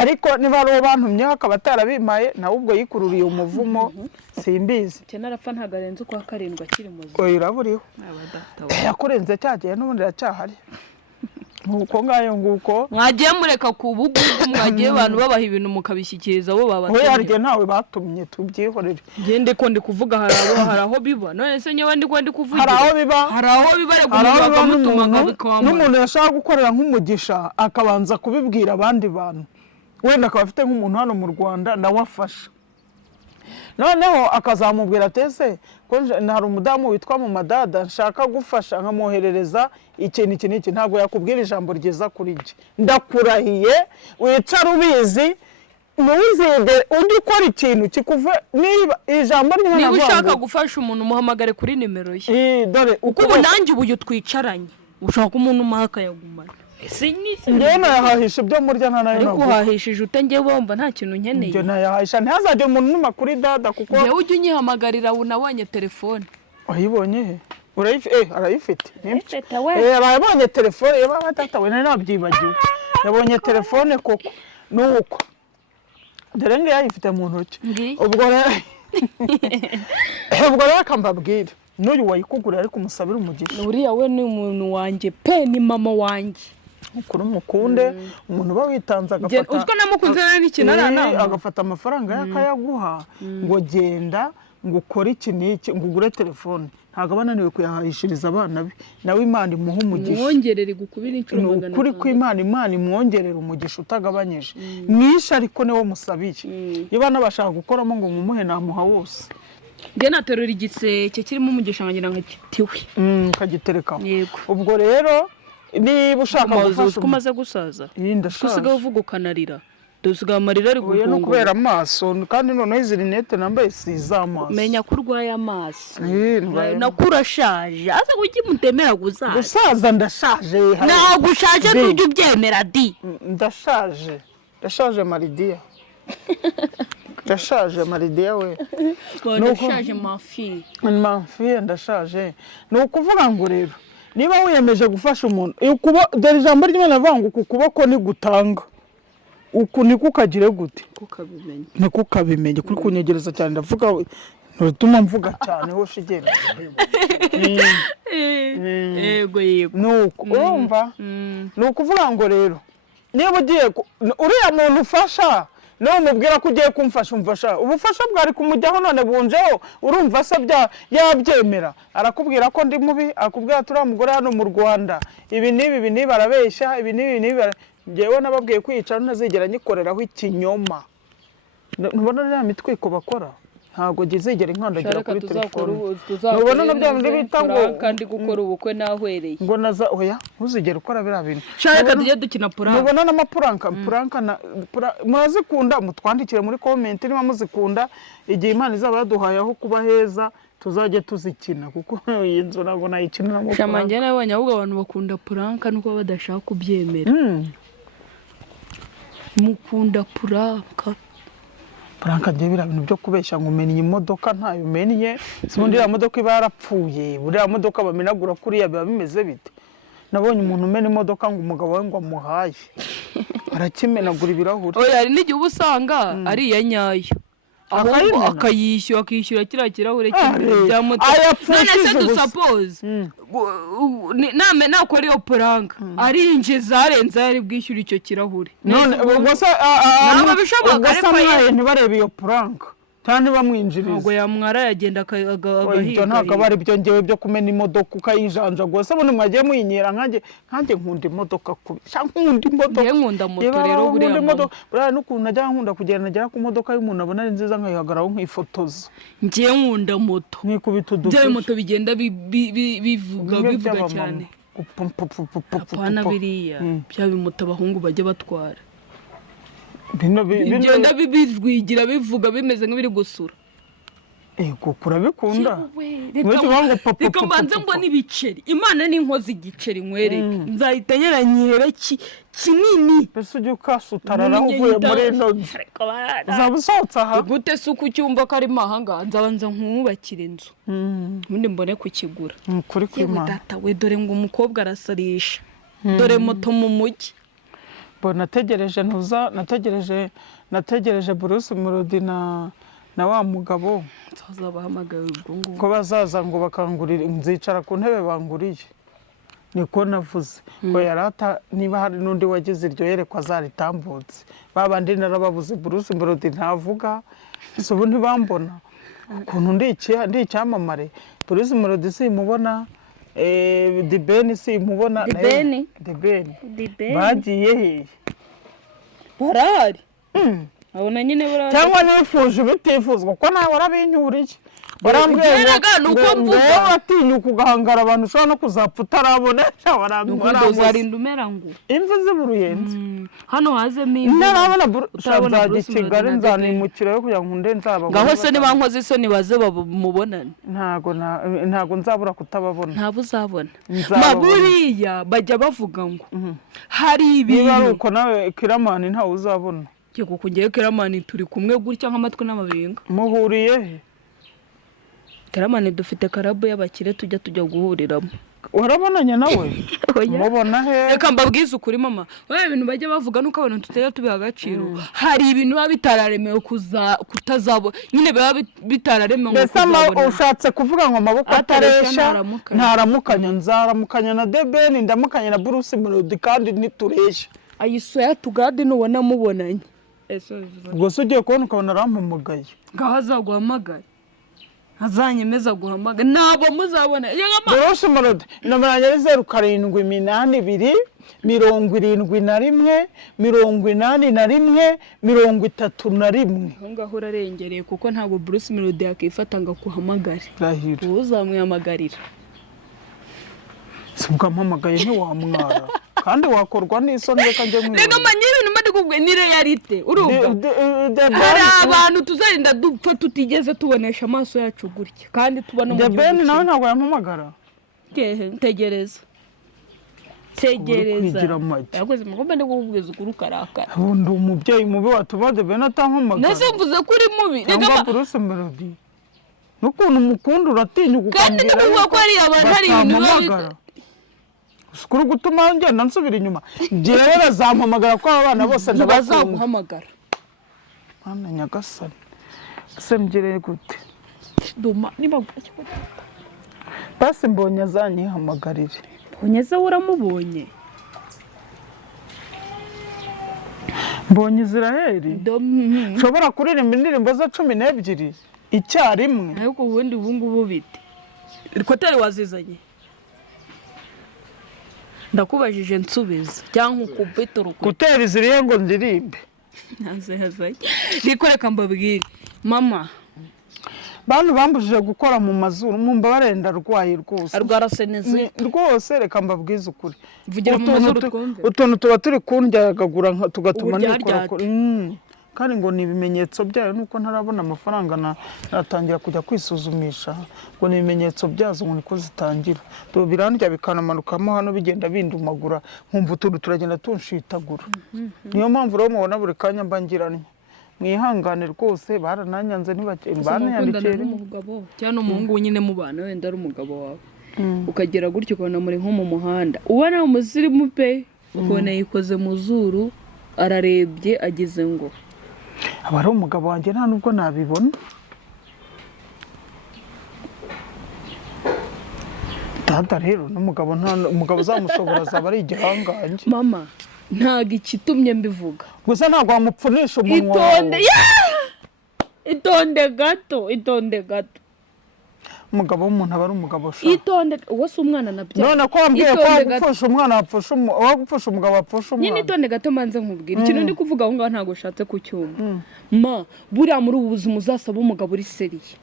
Ariko niba ari uwo bantumye akaba atarabimpaye nawe ubwo yikururiye umuvumo simbizi. Narapfa ntagarenze kwa 7 akiri muzima. Oya iraburiho yakurenze cyagiye n'ubundi yacyahari. Nuko ngayo nguko mwagiye mureka ku bugugu, mwagiye abantu babaha ibintu mukabishyikiriza bo babatumye. Oya arye ntawe batumye tubyihorere. Gende ko ndi kuvuga hari aho biba none se nyewe ndi kuvuga hari aho biba rego bakamutuma bikama. N'umuntu yashaka gukorera nk'umugisha akabanza kubibwira abandi bantu, wenda akaba afite nk'umuntu hano mu Rwanda nawe afasha, noneho akazamubwira atese ko hari umudamu witwa mu madada nshaka gufasha nkamwoherereza iki ntabwo yakubwira ijambo ryiza kuri nje. Ndakurahiye wicara ubizi ntuzige undi ukora ikintu kikuve niba ijambo ry'Imana. Niba ushaka gufasha umuntu muhamagare kuri nimero ye. Dore uko nanjye ubu twicaranye ushaka umuntu mahaka yagumana. Njye nayahahisha ibyo murya nta nayo ariko uhahishije utangiye bumva nta kintu nkeneye. Njye nayahahisha ntihazajye umuntu numa kuri dada kuko njye ujye unyihamagarira unabonye telefone. Wayibonye he? Arayifite. Arayibonye telefone yaba tatawe nari nabyibagiwe. Yabonye telefone koko nuko dore nge yayifite mu ntoki. Ubwo rero akambabwira n'uyu wayikugura ariko umusabira umugisha. Uriya we ni umuntu wanjye pe, ni mama wanjye. Ukuri mukunde umuntu ba witanza agafata. Uzko namukunze n'ikinarana agafata amafaranga yakayaguha ngo genda ngo ukore iki n'iki ngo ugure telefone. Ntago abananiwe kuyahayishiriza abana be. Nawe Imana imuha umugisha. Mwongerere gukubira incuro 500. Ukuri ko Imana imwongerera umugisha utagabanyije. Mwisha ariko newo musabiye. Niba nabashaka gukoramo ngo mumuhe namuha wose. Nge naterura igiseke kirimo umugisha nkagira nkakitiwe. Kagitereka. Yego. Ubwo rero niba ushaka gufasha umaze gusaza. Ndashaka. Usigaye uvuga ukanarira. Dusigaye amarira ari guhunga. No kubera amaso kandi none izi rinete nambaye sizamaso. Menya kurwaye amaso. Nakurashaje. Asa kuki mutemera gusaza. Gusaza ndashaje. Ntabwo ushaje tujye ubyemera di. Ndashaje. Ndashaje Maridia. Ndashaje Maridia we. Ndashaje mafi. Mafi ndashaje. Nukuvuga ngo rero niba wiyemeje gufasha umuntu dore ijambo ry'Imana avuga ku kuboko ni gutanga. Uku niko kagire gute kukabimenye niko kabimenye kuri kunyegereza cyane ndavuga ntutuma mvuga cyane ho shigenda. Yego nuko urumva nukuvuga ngo rero niba ugiye uriya muntu ufasha no mubwira ko ugiye kumfasha umfasha ubufasha bwari kumujyaho none bunjeho urumva se yabyemera arakubwira ko ndi mubi akubwira turi umugore hano mu Rwanda ibi nibi barabeshya ibi nibi ngewe nababwiye kwica ntazigera nyikoreraho ikinyoma. Ntubona ya mitwiko bakora ntago gizigera inkandagira kuri telefone. Ntubona no bya bita ngo kandi gukora ubukwe nahwereye ngo naza oya ntuzigera ukora bira bintu. Shaka tujye dukina puranka. Ntubona n'amapuranka na murazikunda mutwandikire muri comment niba muzikunda igihe Imana izaba yaduhaye aho kuba heza tuzajye tuzikina kuko iyi nzu nago nayikinira mu Shamange nabonye ahubwo abantu bakunda puranka nuko badashaka kubyemera. Mukunda puranka ngiye bira bintu byo kubeshya ngo umenya imodoka ntayo umenye sibundi ya modoka iba yarapfuye buriya modoka bamenagura kuri ya biba bimeze bite. Nabonye umuntu umena imodoka ngo umugabo we ngo amuhaye arakimenagura ibirahuri. Oya hari n'igihe ubusanga ari ya nyayo ahubwo akishyura kiriya kirahure cya moto. None se dusapoze nakora iyo prank arinjiza arenze ari bwishyura icyo kirahure. None ubwo se ntabwo bishoboka ariko ntibarebe iyo prank cyane bamwinjiriza. Ubwo yamwara yagenda agahiga. Ntabwo bari byo ngewe byo kumena imodoka ukayijanja gose bundi mwagiye muyinyera nkanjye nkunda imodoka nkunda imodoka. Ye nkunda moto rero buriya n'ukuntu najya nkunda kugenda najya ku modoka y'umuntu abona ari nziza nkayihagaraho nkifotoza. Ngiye nkunda moto nkikubita udufi. Bya moto bigenda bivuga cyane. Apana biriya bya bimoto abahungu bajya batwara. Bigenda bibizwigira bivuga bimeze nk'ibiri gusura. Ego kurabikunda. Reka mbanze mbona ibiceri. Imana ni inkozi igiceri nkwereke. Nzahita nyeranyera kinini. Bese ujye ukasutarara uvuye muri ino. Uzaba usohotse aha. Gute se uko ucyumva ko ari mahanga nzabanza nkubakira inzu. Ubundi mbone kukigura. Kuri kwimana. Data we dore ngo umukobwa arasarisha. Dore moto mu mujyi. nategereje Bruce Melody na wa mugabo tuzabahamagaye ubwo ngo ko bazaza ngo bakangurira nzicara ku ntebe banguriye. Niko navuze ko yarata niba hari nundi wagize iryo yerekwa zaritambutse babandi narababuze Bruce Melody ntavuga so ubu ntibambona ukuntu ndi icyamamare. Bruce Melody simubona The Ben simubona. The Ben bagiye he barari abona nyine barari cyangwa nifuje bitifuzwa ko nawe warabinyuriye barambwiye nuko mvuga atinyuka ugahangara abantu ushobora no kuzapfa utarabona warinda umera ngo imvu z'uruyenzi hano hazemo imvu ntarabona ushobora Kigali nzanimukira yo kugira ngo nde nzaba ngaho se niba nkoze isoni baze babumubonane. ntago nzabura kutababona. Ntabwo uzabona maburiya bajya bavuga ngo hari ibintu niba uko nawe Kiramani ntawe uzabona. Cyeko kungiye Kiramani turi kumwe gutya nk'amatwi n'amabinga. Muhuriye he? Kiramani dufite karabu y'abakire tujya guhuriramo. Warabonanye nawe? Mubona he? Reka mbabwize ukuri mama. Wewe ibintu bajya bavuga nuko abantu tutera tubiha agaciro. Hari ibintu biba bitararemewe kutazabo. Nyine biba bitararemewe kuzabona. Ushatse kuvuga ngo amaboko ataresha ntaramukanya nzaramukanya na The Ben ndamukanya na Bruce Melody kandi nituresha. Ayisoya tugade nubona mubonanye. Ubwo se ugiye kubona ukabona arampamagaye. Ngaho azaguhamagaye. Azanyemeza guhamagara nabo muzabona. Bruce Melody namaranye 0782 71 81 31 ngaho urarengereye kuko ntabwo Bruce Melody yakifata ngo kuhamagare. Rahira uzamwihamagarira subwa mpamagaye ntiwamwara kandi wakorwa n'isoni reka nje mwiwe. Rega manyiri ibintu madi kubwe ni realite urumva. Hari abantu tuzarinda dupfa tutigeze tubonesha amaso yacu gutya kandi tubona mu gihugu. The Ben nawe ntabwo yampamagara. Tegereza yakoze mugomba ndi kububwiza ukuri ukarakara. Ndi umubyeyi mubi watuma The Ben atampamagara. Nase mvuze kuri mubi. Rega Bruce Melody nukuntu mukunda uratinyuka kandi ndavuga ko ari abantu hari ibintu Skuru gutuma ngenda nsubira inyuma. Giye bazampamagara ko abana bose ndabazaguhamagara. Mwana Nyagasani. Semgereye gute? Duma niba basi mbonye azanyihamagarire. Onyeze uramubonye. Mbonye Israeli. Nshobora kuririmba indirimbo za 12 icyarimwe. Ariko ubundi ubungubu bite? Rikotari wazizanye. Ndakubajije nsubiza cyangwa ukubita uruko gutera iziriye ngo ndirimbe hazaye rikoreka mbabwire mama bantu bambujije gukora mu mazuru mumba barenda rwaye rwose arwara senezi rwose reka mbabwize ukuri vugira mu mazuru twumve utuntu tuba turi kundyagagura tugatuma nikora kandi ngo ni ibimenyetso byayo nuko ntarabona amafaranga natangira kujya kwisuzumisha ngo ni ibimenyetso byazo ngo niko zitangira to birandya bikanamanukamo hano bigenda bindumagura nkumva utuntu turagenda tunshitagura niyo mpamvu rero mubona buri kanya mbangiranye mwihangane rwose barananyanze ntibanyandikira umugabo cyane umuhungu nyine mu bana wenda ari umugabo wawe ukagera gutyo ukabona muri nko mu muhanda ubona umusirimu pe ukabona yikoze mu zuru ararebye agize ngo aba ari umugabo wanjye nta nubwo nabibona. Dada rero n'umugabo umugabo uzamushobora azaba ari igihangange. Mama ntago ikitumye mbivuga. Gusa ntabwo wamupfunisha umunwa wawe. Itonde gato. Umugabo w'umuntu aba ari umugabo sha. Itonde uwo si umwana nabyo. None ko wambwiye ko wagupfusha umwana wagupfusha umugabo wapfusha umwana. Nyine itonde gato manze nkubwira. Ikintu ndi kuvuga aho ngaho ntago ushatse kucyumva. Ma buriya muri ubu buzima uzasaba umugabo uri seriye.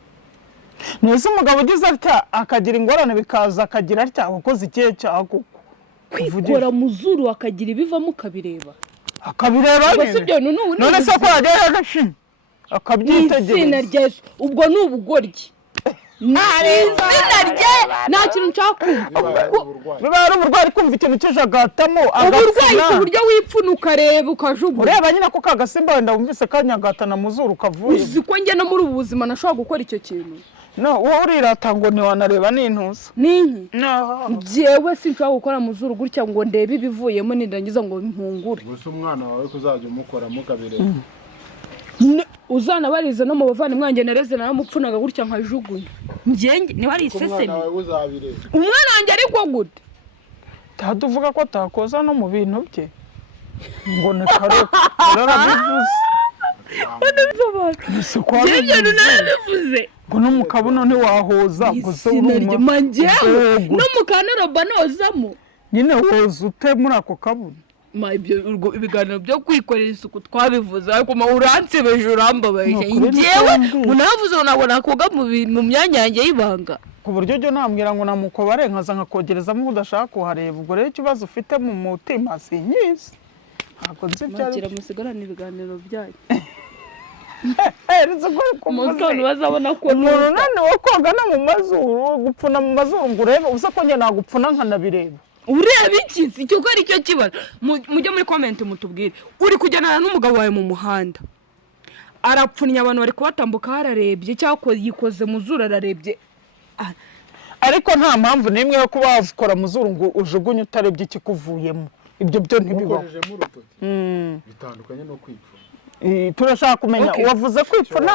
Nese umugabo ugize atya akagira ingorane bikaza akagira atya akoze ikihe cyaha kuko kwikora mu zuru akagira ibivamo ukabireba. Akabireba nyine. None se ko yagera gashi akabyitegereza. Ubwo ni ubugoryi. Izina rye nta kintu nshaka kumva. Biba ari uburwayi kumva ikintu kijagatamo uburwayi ku buryo wipfuna ukareba ukajugunya. Ureba nyine ko kagasimba wenda wumvise kanyagatana mu zuru kavuye. Uzi ko njye no muri ubu buzima nashobora gukora icyo kintu. No, wowe urirata ngo ntiwanareba n'intuza. Ninki? Jewe sinshobora gukora mu zuru gutya ngo ndebe ibivuyemo nindangiza ngo mpungure. Gusa umwana wawe kuzajya umukora mukabireba. Uzanabariza no mu bavandimwe wanjye nareze naramupfunaga gutya nkajugunya. Njye ni wari iseseme. Umwana wawe uzabireba. Umwana wanjye ariko gute? Taduvuga ko takoza no mu bintu bye. Ngo ne kare rarabivuze. Njye narabivuze. Ngo no mukabuno ntiwahoza gusa urumva. Manjewe no mukanoroba nozamo. Nyine woza ute muri ako kabuno. Ma ibyo ibiganiro byo kwikorera isuku twabivuze ariko ma uransebeje urambabaje. Njyewe munavuze nabona koga mu myanya yanjye y'ibanga. Ku buryo ryo nambwira ngo namukobare nkaza nkakogerezamo udashaka kuhareba. Ubwo rero ikibazo ufite mu mutima sinyizi. Ntabwo nzi byari. Makira musigarana ibiganiro byanyu. Umuntu bazabona ko none wo koga no mu mazuru gupfuna mu mazuru ngo urebe uza ko njye nagupfuna nkanabireba. Ureba iki icyo ko ari cyo kibazo. Mujye muri comment mutubwire. Uri kujyana n'umugabo wawe mu muhanda. Arapfunya abantu bari kubatambuka hararebye cyangwa yikoze mu zuru ararebye. Ariko nta mpamvu nimwe yo kuba wavukora mu zuru ngo ujugunye utarebye ikikuvuyemo. Ibyo byo ntibibaho. Bitandukanye no kwipfuna. Turashaka kumenya wavuze kwipfuna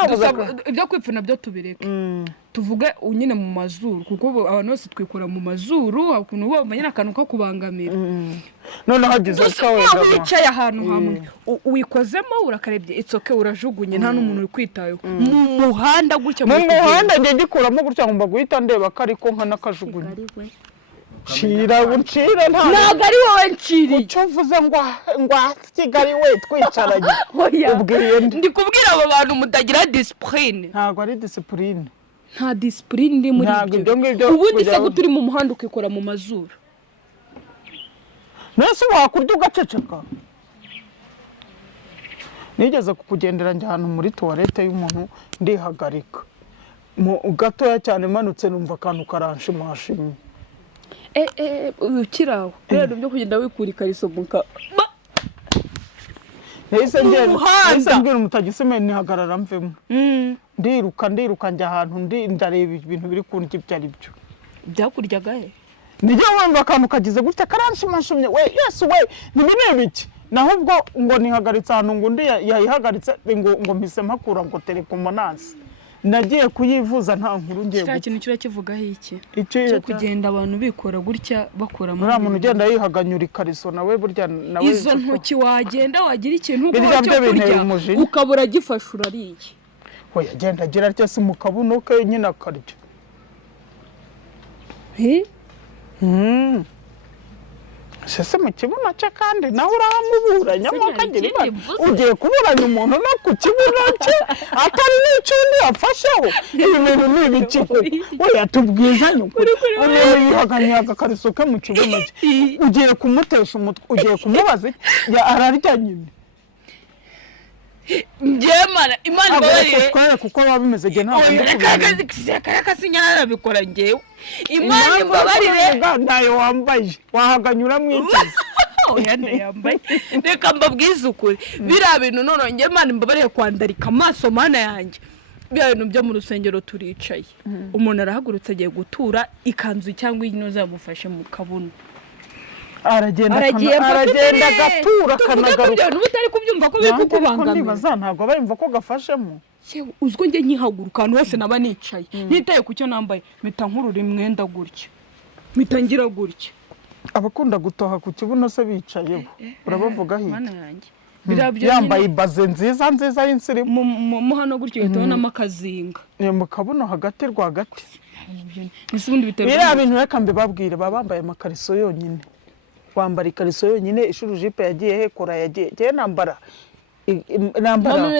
ibyo kwipfuna byo tubireke. Tuvuge nyine mu mazuru kuko abantu bose twikora mu mazuru ukuntu bamenya nakantu ko kubangamira. None hagize kawenda wicaye ahantu hamwe uyikozemo urakarebye itsoke urajugunye nta n'umuntu uri kwitayo mu muhanda gutya mu muhanda nge gikuramo gutya ngomba guhita ndeba kariko nka nakajugunye. Chira ntago ari wowe nciri icyo uvuze ngo Kigali we twicaranye ubwiye ndi kubwira abo bantu mutagira discipline. Ntago ari discipline. Nta discipline ndi muri ibyo. Ubundi se guturi mu muhanda ukikora mu mazuru. Nese wakurya ugaceceka. Nigeze kukugendera njye ahantu muri toilette y'umuntu ndihagarika. Mu gatoya cyane manutse numva akantu karanshimashimye. Ukiraho rero byo kugenda wikura ikariso muka nese mbwira umutagiseme nihagarara mvemo. Ndiruka njya ahantu ndareba ibintu biri kunti byari byo. Byakuryaga he? Nijye wumva akantu kagize gutya karanshimashimye we Yesu we nibiki naho ubwo ngo nihagaritse ahantu ngo ndi yayihagaritse ngo mpise mpakura ngo telekomonasi. Nagiye kuyivuza nta nkuru ngiye. Cya kintu kira kivuga iki? Cyo kugenda abantu bikora gutya bakora muri muntu ugenda yihaganyura ikariso nawe burya nawe izo ntoki wagenda wagira ikintu cyo kurya ukabura gifasha urariye. Oya agenda agira atya si mu kabuno ke nyine akarya. Sese mu kibuno cye kandi nawe uramuburanya mukagira ibana. Ugiye kuburanya umuntu no ku kibuno cye atari n'icundi yafasheho. Ibi bintu ni ibiki ko oya tubwizanye ukuri. Umuntu yihaganya agakariso ke mu kibuno cye. Ugiye kumutesha umutwe ugiye kumubaza ararya nyine. Njemana Imana babarire twara kuko babimeze ge nta kasinyara bikora ngewe. Imana babarire nayo wambaye wahaganyura mwiteze. Oya yambaye reka mbabwize ukuri bira bintu none Imana mbabarire kwandarika amaso mana yanjye. Bya bintu byo mu rusengero turicaye umuntu arahagurutse agiye gutura ikanzu cyangwa ino zamufashe mu kabuno aragenda agatura akanagaruka n'ubu utari kubyumva ko biri kukubangamira nibaza ntabwo aba yumva ko gafashemo uzwo njye nkihaguruka ahantu hose naba nicaye ntitaye ku cyo nambaye mpita nkurura imwenda gutya mpita ngira gutya abakunda gutoha ku kibuno se bicayeho urabavuga mana hirya yanjye yambaye ibaze nziza y'insirimu mu hano gutya uhita ubonamo akazinga mu kabuno hagati rwagati ese ubundi bitari biriya bintu reka mbibabwire baba bambaye amakariso yonyine wambara ikariso yonyine ishuri jipe yagiye he kora yagiye njyewe nambara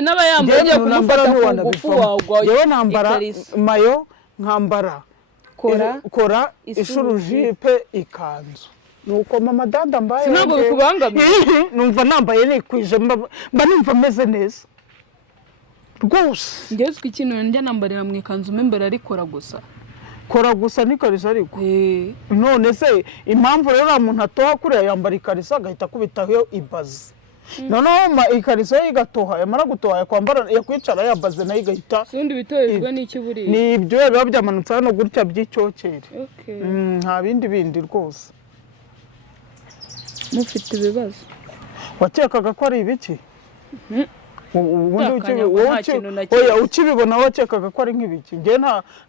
n'abayambaye ugiye kumufata ku ngufu wagwa yewe nambara mayo nkambara kora ishuri jipe ikanzu nuko mama dada mbaye sinabwo bikubangamiye numva nambaye nikwije mba numva meze neza rwose njyewe uzwi ikintu njya nambarira mu ikanzu imbere arikora gusa kora gusa n'ikarisa ariko none se impamvu rero umuntu atoha kuriya yambara ikarisa agahita akubitaho ibaze noneho ikariso ye igatoha yamara gutoha yakwambara yakwicara yabaze nayo igahita ubundi bitoherezwa n'iki buriya ni ibyo biba byamanutse hano gutya by'icyokere nta bindi rwose mufite ibibazo wakekaga ko ari ibiki ukibibona wakekaga ko ari nk'ibiki njye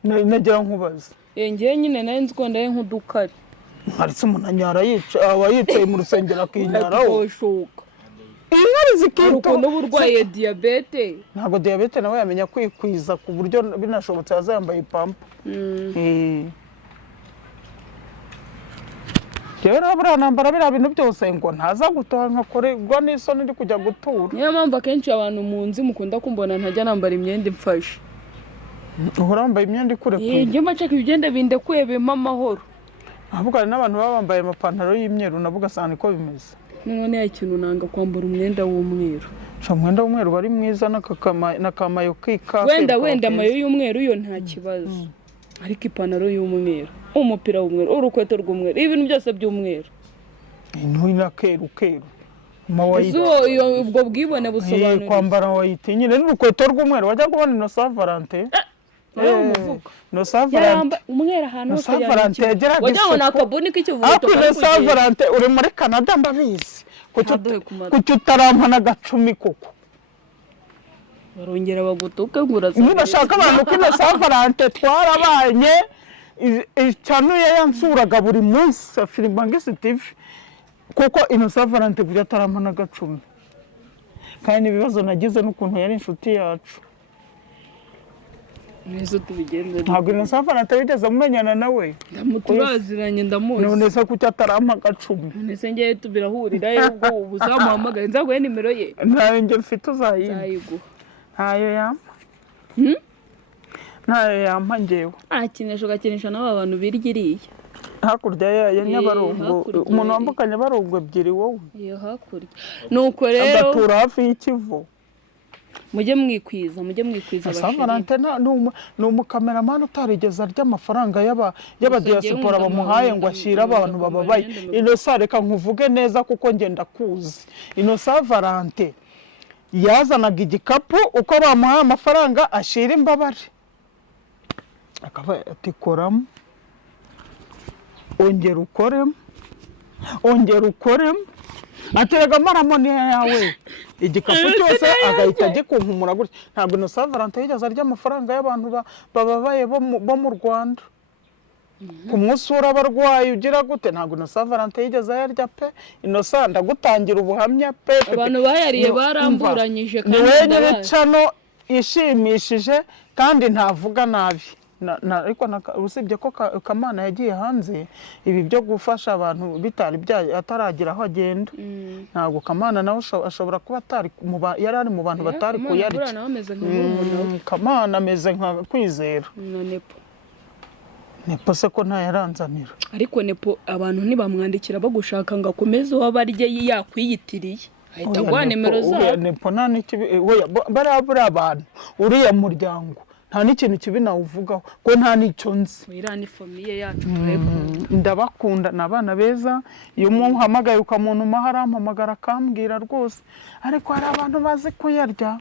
nagira nkubaza njyewe nyine nayo nzi ko ndaye nk'udukari haritse umuntu anyara aba yicaye mu rusengero akinyaraho inkari zikito n'uburwayi diyabete ntabwo diyabete nawe yamenya kwikwiza ku buryo binashobotse yazambaye ipampa rero buriya nambara biriya bintu byose ngo ntaza gutoha nkakorerwa n'isoni ndi kujya gutura niyo mpamvu akenshi abantu mu nzi mukunda kumbona ntajya nambara imyenda imfashe uhora wambaye imyenda ikurekuye njye mbacaka ibigenda bindekuye bimpa amahoro ahubwo hari n'abantu baba bambaye amapantaro y'imyeru nabo ugasanga niko bimeze none ya kintu nanga kwambara umwenda w'umweru umwenda w'umweru wari mwiza n'akamayo k'ikafe wenda amayo y'umweru yo nta kibazo ariko ipantaro y'umweru umupira w'umweru urukweto rw'umweru ibintu byose by'umweru keru ubwo bwibone busobanura kwambara wayiti nyine n'urukweto rw'umweru wajya kubona Innocent Valentin umweru ahantu hose yageraga wagira ngo ni akabuni k'ikivuguto Innocent Valentin uri muri Canada ndabizi kuki utarampa n'agacumi koko barongera bagutuke nguraza nibashaka abantu ko Innocent Valentin twarabanye icyanuye yansuraga buri munsi Afiribangisi TV kuko Innocent Valentin burya atarampa n'agacumi kandi ibibazo nagize n'ukuntu yari inshuti yacu ntabwo Innocent Valentin wigeze mumenyana nawe turaziranye ndamuzi none se kuki atarampa agacumi none se njyewe tubirahurira ubwo uzamuhamagara nzaguhe nimero ye ntayo njye mfite uzayiguha ntayo yampa ntayo yampa njyewe akinisha ugakinisha n'aba bantu birya iriya hakurya ya Nyabarongo umuntu wambuka Nyabarongo ebyiri wowe iyo hakurya nuko rero agatura hafi y'ikivu mujye mwikwiza Innocent Valentin ni umukameramani utarigeze arya amafaranga y'abadiyasipora bamuhaye ngo ashyire abantu bababaye Innocent reka nkuvuge neza kuko ngenda kuzi Innocent Valentin yazanaga igikapu uko bamuhaye amafaranga ashyira imbabare akaba ati koramo ongera ukoremo aterega maramoni yawe igikapu cyose agahita gikunkumura gutya ntabwo Innocent Valentin yigeze arya amafaranga y'abantu bababaye bo mu Rwanda kumusura abarwayi ugira gute ntabwo Innocent Valentin yigeze ayarya pe Innocent ndagutangira ubuhamya pe abantu bayariye baramburanyije kandi wenyine cano ishimishije kandi ntavuga nabi ariko usibye ko Kamana yagiye hanze ibi byo gufasha abantu bitari ataragira aho agenda ntabwo Kamana nawe ashobora kuba yari ari mu bantu batari kuyarya Kamana ameze nka Kwizera Nepo se ko ntayaranzanira ariko Nepo abantu ntibamwandikira bagushaka ngo akomeze uwo barye yakwiyitiriye ahita guha nimero zabo Nepo nta n'ikibi bariya abantu uriya muryango nta n'ikintu kibi nawuvugaho ko nta n'icyo nzi iriya ni famiye yacu ndabakunda ni abana beza iyo umuhamagaye ukamuntuma harampamagara akambwira rwose ariko hari abantu bazi kuyarya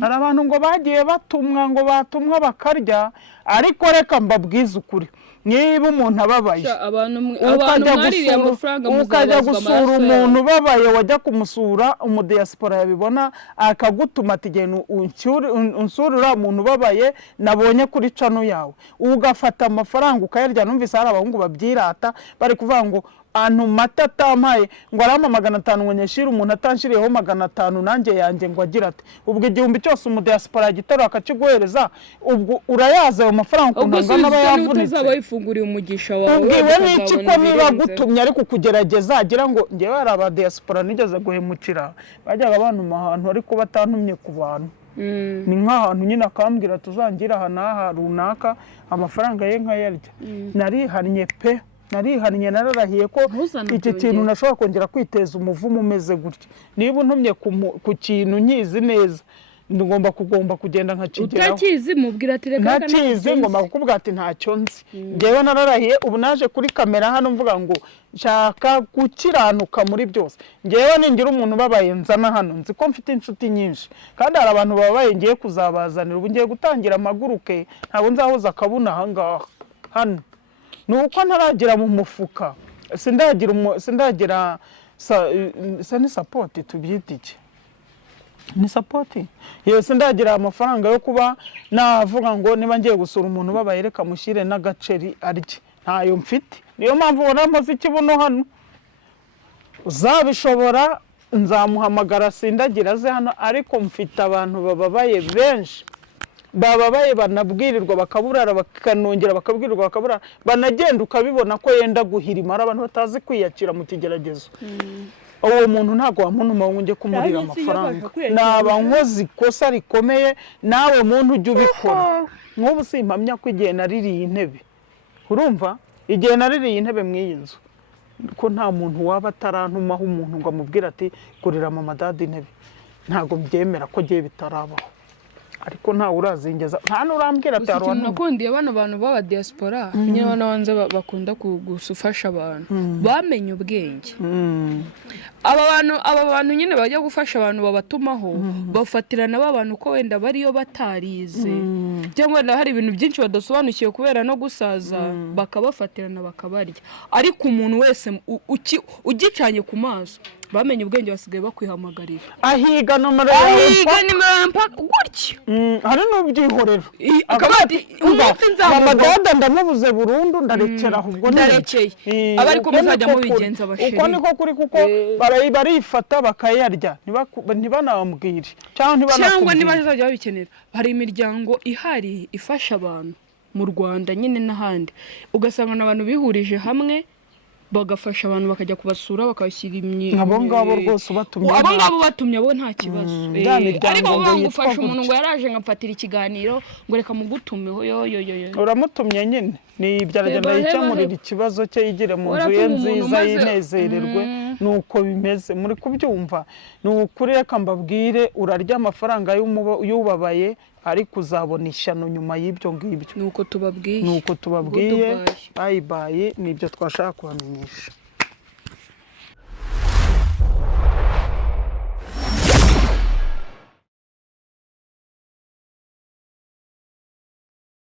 hari abantu ngo bagiye batumwa ngo batumwa bakarya ariko reka mbabwize ukuri niba umuntu ababaye abantu mwaririye amafaranga ukajya gusura umuntu ubabaye wajya kumusura umudiyasipora yabibona akagutuma ati genda unsurira umuntu ubabaye nabonye kuri cano yawe ugafata amafaranga ukayarya. Numvise hari abahungu babyirata bari kuvuga ngo antu mata atampaye ngo arama 500 ngo nyeshira umuntu atanshiriyeho 500 nanjye yanjye ngo agira ati ubwo igihumbi cyose umudiyasipora yagitaro akakiguhereza ubwo urayaza ayo mafaranga kunanga n'abayavunitse uzaba yifunguriye umugisha wawe. ubwiwe n'iki ko niba gutumye ariko kugerageza agira ngo ngewe hari abadiyasipora nigeze guhemukira bajyaga abantu ahantu ariko batantumye ku bantu. Ni nk'ahantu nyine akambwira tuzangira aha n'aha runaka amafaranga ye nkayarya. Narihannye nararahiye ko iki kintu nashobora kongera kwiteza umuvumo umeze gutya. Niba untumye ku kintu nkizi neza ngomba kugenda nkakigeraho. Utakizi mubwira ati reka nakizi ngomba kukubwira ati ntacyo nzi. Ngewe nararahiye ubu naje kuri kamera hano mvuga ngo nshaka gukiranuka muri byose. Ngewe ningira umuntu babaye nzana hano nzi ko mfite inshuti nyinshi kandi hari abantu babaye ngiye kuzabazanira. Ubu ngiye gutangira amaguruke ntabwo nzahoza akabuna ahangaha hano nuko ntaragira mu mufuka sindagira ni support tubyita iki ni support yose ndagira amafaranga yo kuba navuga ngo niba ngiye gusura umuntu babaye reka mushyire n'agaceri arye ntayo mfite. Niyo mpamvu ubona mpoze ikibuno hano uzabishobora nzamuhamagara sindagira ze hano ariko mfite abantu bababaye benshi bababaye banabwirirwa bakaburara bakanongera bakabwirirwa bakabura banagenda ukabibona ko yenda guhirima ari abantu batazi kwiyakira mu kigeragezo. Uwo muntu ntago wamunuma ngo nge kumurira amafaranga naba nkozi kosa rikomeye nawe muntu ujye ubikora. Nk'ubu simpamya ko igihe naririye intebe urumva igihe naririye intebe mw'iyi nzu ko nta muntu waba atarantumaho umuntu ngo amubwire ati gurira mama dadi intebe ntago byemera ko giye bitarabaho ariko nta urazingeza nta nurambwira ati arwana. Nakundiye bana abantu baba diaspora nyine bana wanze bakunda kugufasha abantu bamenye ubwenge. Aba bantu nyine bajya gufasha abantu babatumaho bafatirana abantu ko wenda bariyo batarize cyangwa hari ibintu byinshi badasobanukiye kubera no gusaza bakabafatirana bakabarya. Ariko umuntu wese ugicanye ku maso bamenye ubwenge basigaye bakwihamagarira ahiga nomero mpaka gutyo. Hari n'ubyihorera akabati mama dada ndamubuze burundu ndarekera ahubwo ndarekeye abari ko muzajya mu bigenza bashiri uko niko kuri kuko barifata bakayarya ntibanambwire cyangwa ntibazajya babikenera. Hari imiryango ihari ifasha abantu mu Rwanda nyine n'ahandi ugasanga abantu bihurije hamwe bagafasha abantu bakajya kubasura bakabashyira abo ngabo rwose ubatumye abo batumye abo nta kibazo. Ariko bagufasha umuntu ngo yaraje ngafatira ikiganiro ngo reka mugutumeho uramutumye nyine ni ibyo aragenda yikemurira ikibazo cye yigire mu nzu ye nziza yinezererwe. Nuko bimeze muri kubyumva ni ukuri reka mbabwire urarya amafaranga y'ubabaye ariko uzabona ishyano nyuma y'ibyo ngibyo. Nuko tubabwiye bye bye nibyo twashaka kubamenyesha.